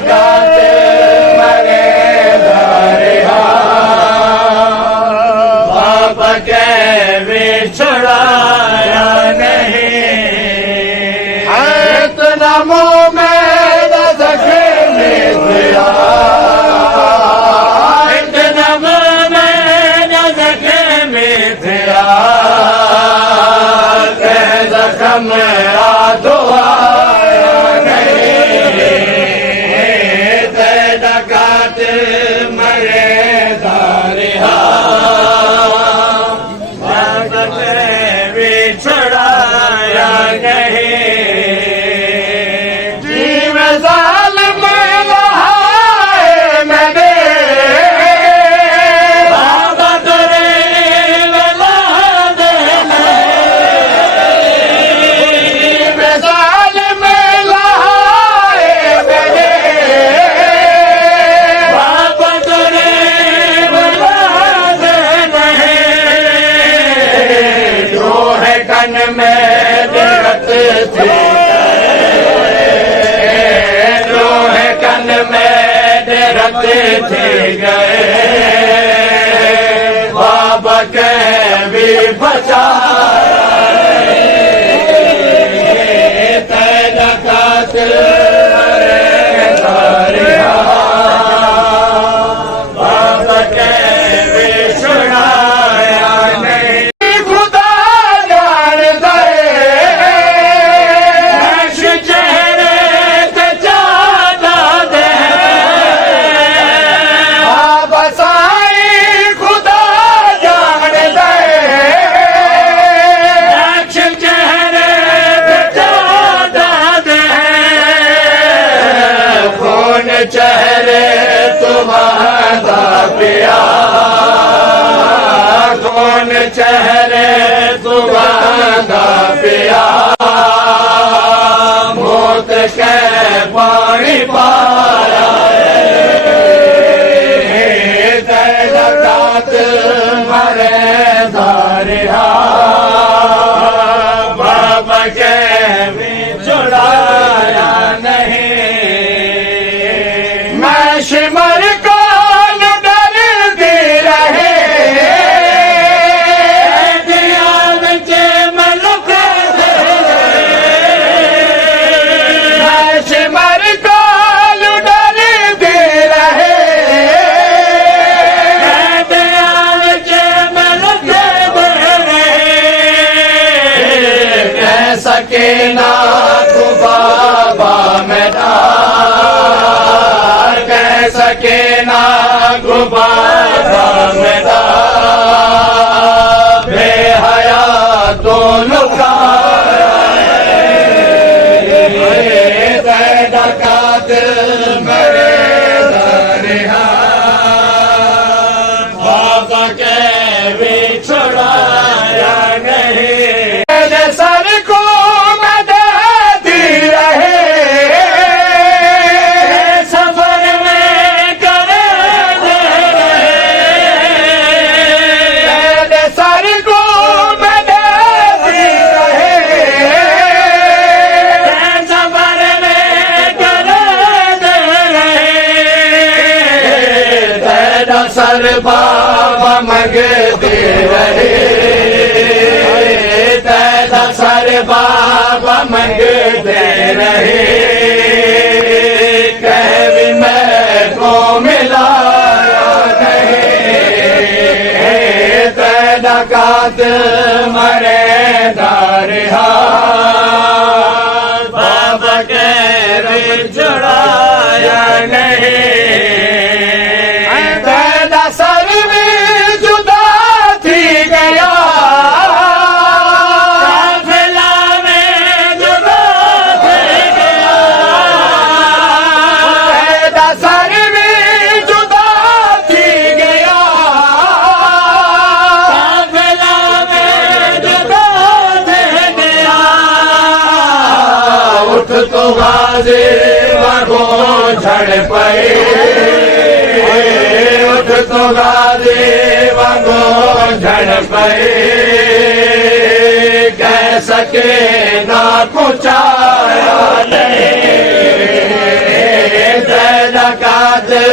डकैत मरे दरिया बाप के बिछड़ाया नहीं इतना मुँह में जख्म दिया इतना मुँह में जख्म दिया के जख्म आया नहीं डकैत मरे दरिया बाप के बिछड़ाया नहीं थे गए बाबा के भी बचाया डकैत मरे दरिया बाबा के भी छुड़ाया नहीं खुदा जान दे चेहरे से ज्यादा दे चेहरे तुम्हारा पिया कौन चेहरे तुम्हारा पिया मौत के पानी पाया डकैत मरे दरिया बाबा के बिछड़ाया नहीं सिमर काल डरती रहे दियाद के मलुक सिमर काल डरती रहे दियाद के मलुक कह सके ना तू बाबा मेरा सके ना गुबारा मेरा बेहया तो लुकाया डकैत मरे दरिया बाबा के बिछड़ाया नहीं सर को सर बाबा मंगते रहे तेरा सर बाबा मंगते रहे कह भी मैं को मिला नहीं तेरा डकैत मरे दरिया बाबा के बिछड़ाया नहीं तो गाजे मगो झड़ पे उठ तो गाजे मगो झड़ पे कह सके ना कुछ आया नहीं देव